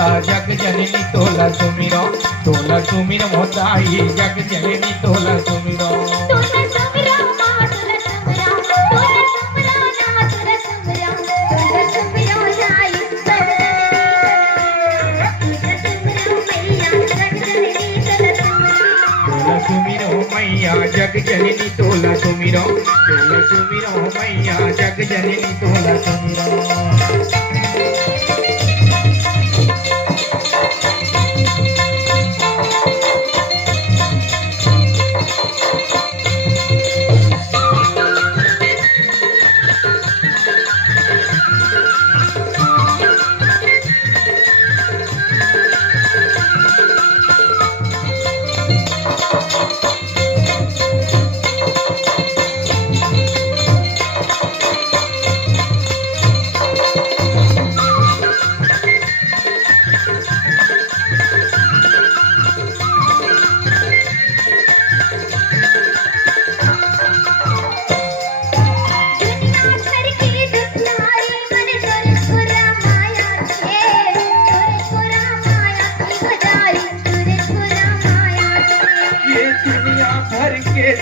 माता जग जननी तोला सुमिरो मोदाई जग जननी तोला सुमिरो मैया जग जननी तोला सुमिरो मैया जग जननी तोला सुमिरो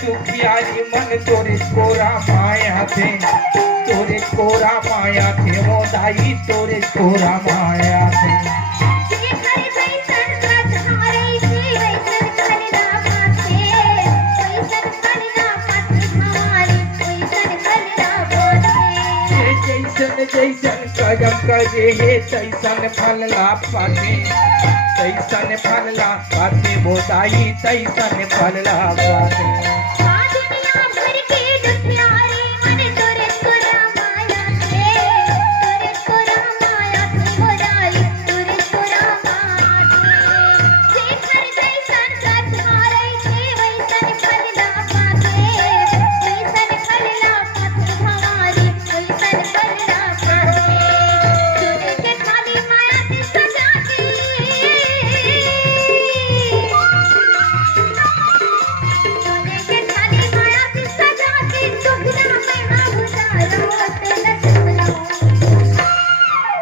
दुखियारी मन तोरे कोरा माया थे मोदाई तोरे कोरा माया थे जैसन कदम करे हे तैसन फल ला पाते मोदाई तैसन फल ला पाते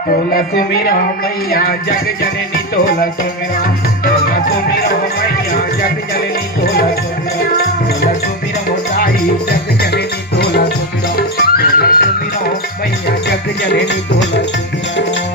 तोला सुमिरो मैया जग जननी तोला सुमिरो मैया जग जननी तोला सुमिरो मोदाई जग जननी तोला सुमिरो मैया जग जननी तोला सुमिरो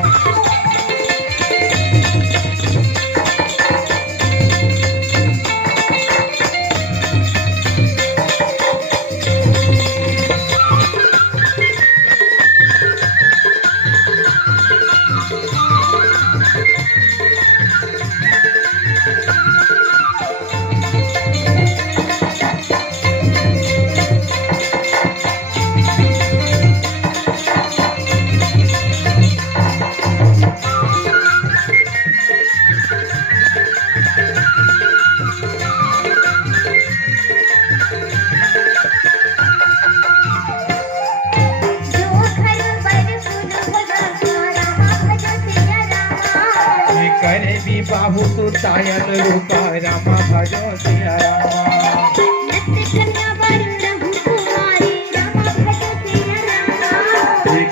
करे भी बाहु सुतायन रूपा रामा भजो सिया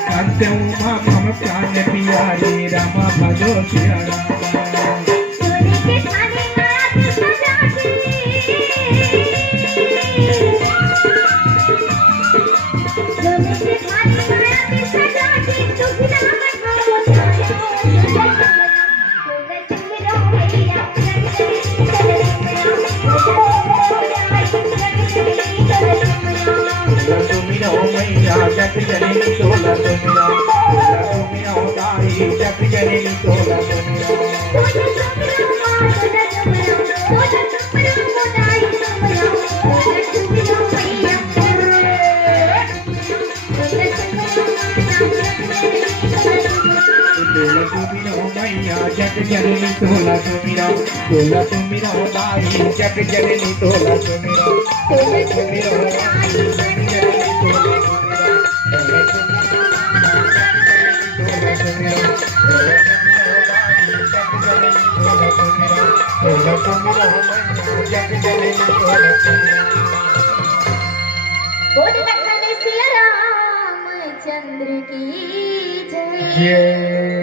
कांत उमा मम प्राण प्यारी रामा भजो सिया मैया जग जननी तोला सुमिरो दाई जग जननी तोला मैया जग जननी तोला सुमिरो दाई जग जननी तोला सुमिरो रामचंद्र की जय।